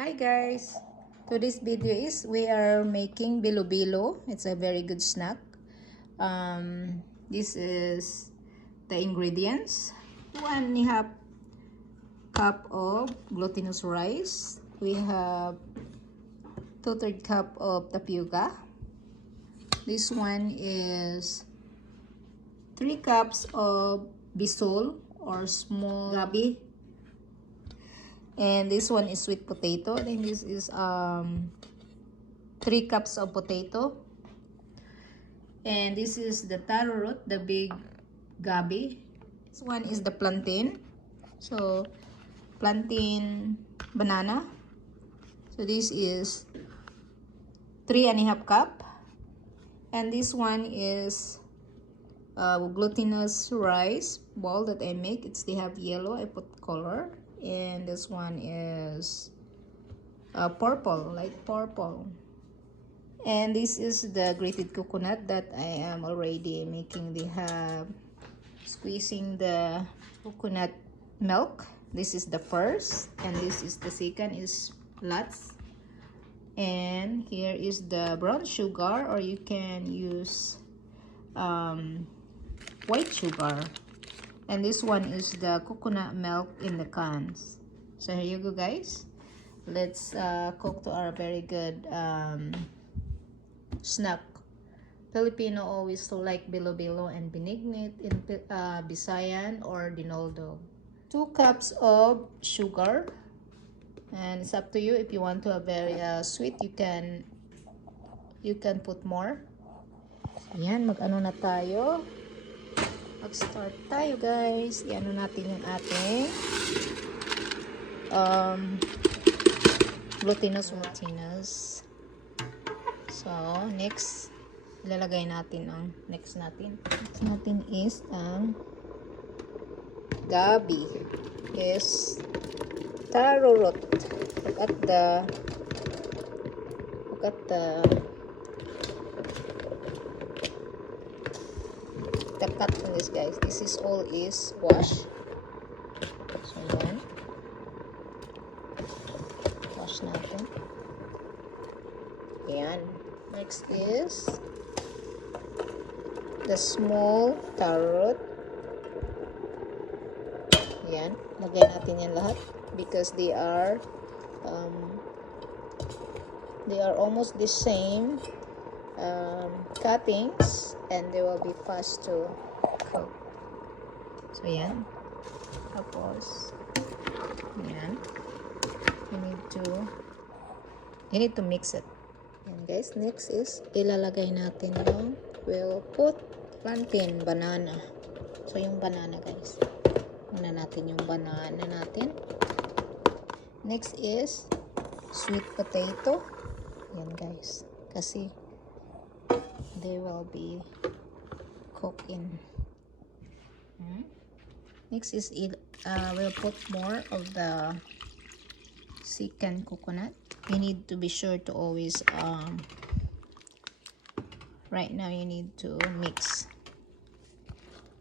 Hi guys! Today's video is we are making bilo-bilo. It's a very good snack. This is the ingredients. 1.5 cup of glutinous rice. We have 2/3 cup of tapioca. This one is 3 cups of bisol or small gabi. And this one is sweet potato. Then this is 3 cups of potato. And this is the taro root, the big gabi. This one is the plantain. So plantain banana. So this is 3.5 cup. And this one is glutinous rice ball that I make. They have yellow. I put color. And this one is purple, light purple. And this is the grated coconut that I am already making. They have squeezing the coconut milk. This is the first, and this is the second is lots. And here is the brown sugar, or you can use white sugar. And this one is the coconut milk in the cans. So here you go, guys. Let's cook to our very good snack. Filipino always like bilo-bilo and binignit in Bisayan or dinoldog. 2 cups of sugar. And it's up to you if you want to have very sweet. You can put more. Ayan, mag-ano na tayo. Mag-start tayo, guys. I-ano natin yung ating glutinous. So, next, ilalagay natin ang next natin. Next natin is ang gabi. Is taro root. Look at the cut on this, guys. This is all is wash. So yan, wash natin. Yan. Next is the small carrot. Yan, lagay natin yan lahat because they are almost the same cuttings, and they will be fast to cook. So yan, tapos yan, you need to mix it. And guys, next is ilalagay natin yung, we'll put plantain banana. So yung banana, guys, muna natin yung banana natin. Next is sweet potato. Yan, guys, kasi they will be cooking. Next is we'll put more of the second coconut. You need to be sure to always right now you need to mix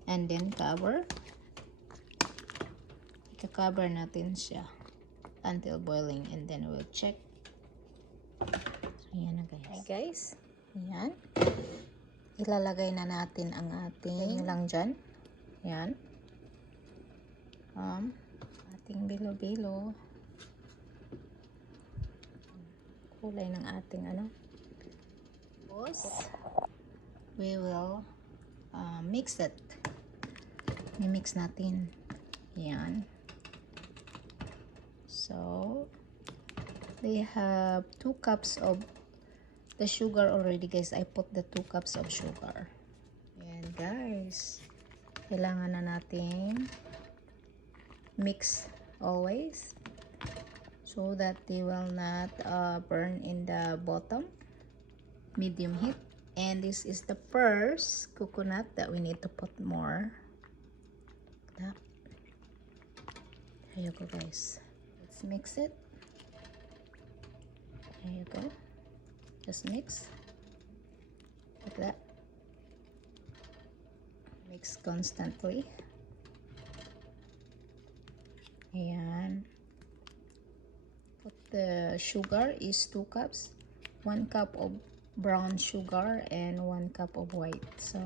and then cover. Ika-cover natin siya until boiling, and then we'll check. So yan na, guys. Hi, guys. Ayan. Ilalagay na natin ang ating lang dyan. Ayan. Ating bilo-bilo. Kulay ng ating Tapos, we will mix it. I-mix natin. Ayan. So, they have 2 cups of the sugar already, guys. I put the 2 cups of sugar. And guys, kailangan na natin mix always so that they will not burn in the bottom. Medium heat. And this is the first coconut that we need to put more. There you go, guys. Let's mix it. There you go. Just mix like that. Mix constantly. Ayan. put the sugar is 2 cups. 1 cup of brown sugar and 1 cup of white. So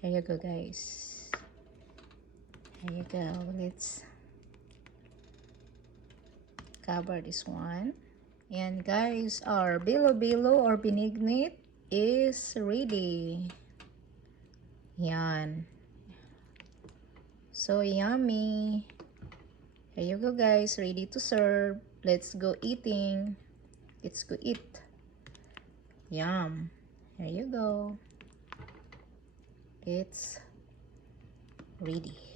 here you go, guys. Here you go. Let's cover this one. And guys, our bilo-bilo or binignit is ready. Yan. So yummy. Here you go, guys. Ready to serve. Let's go eating. Let's go eat. Yum. Here you go. It's ready.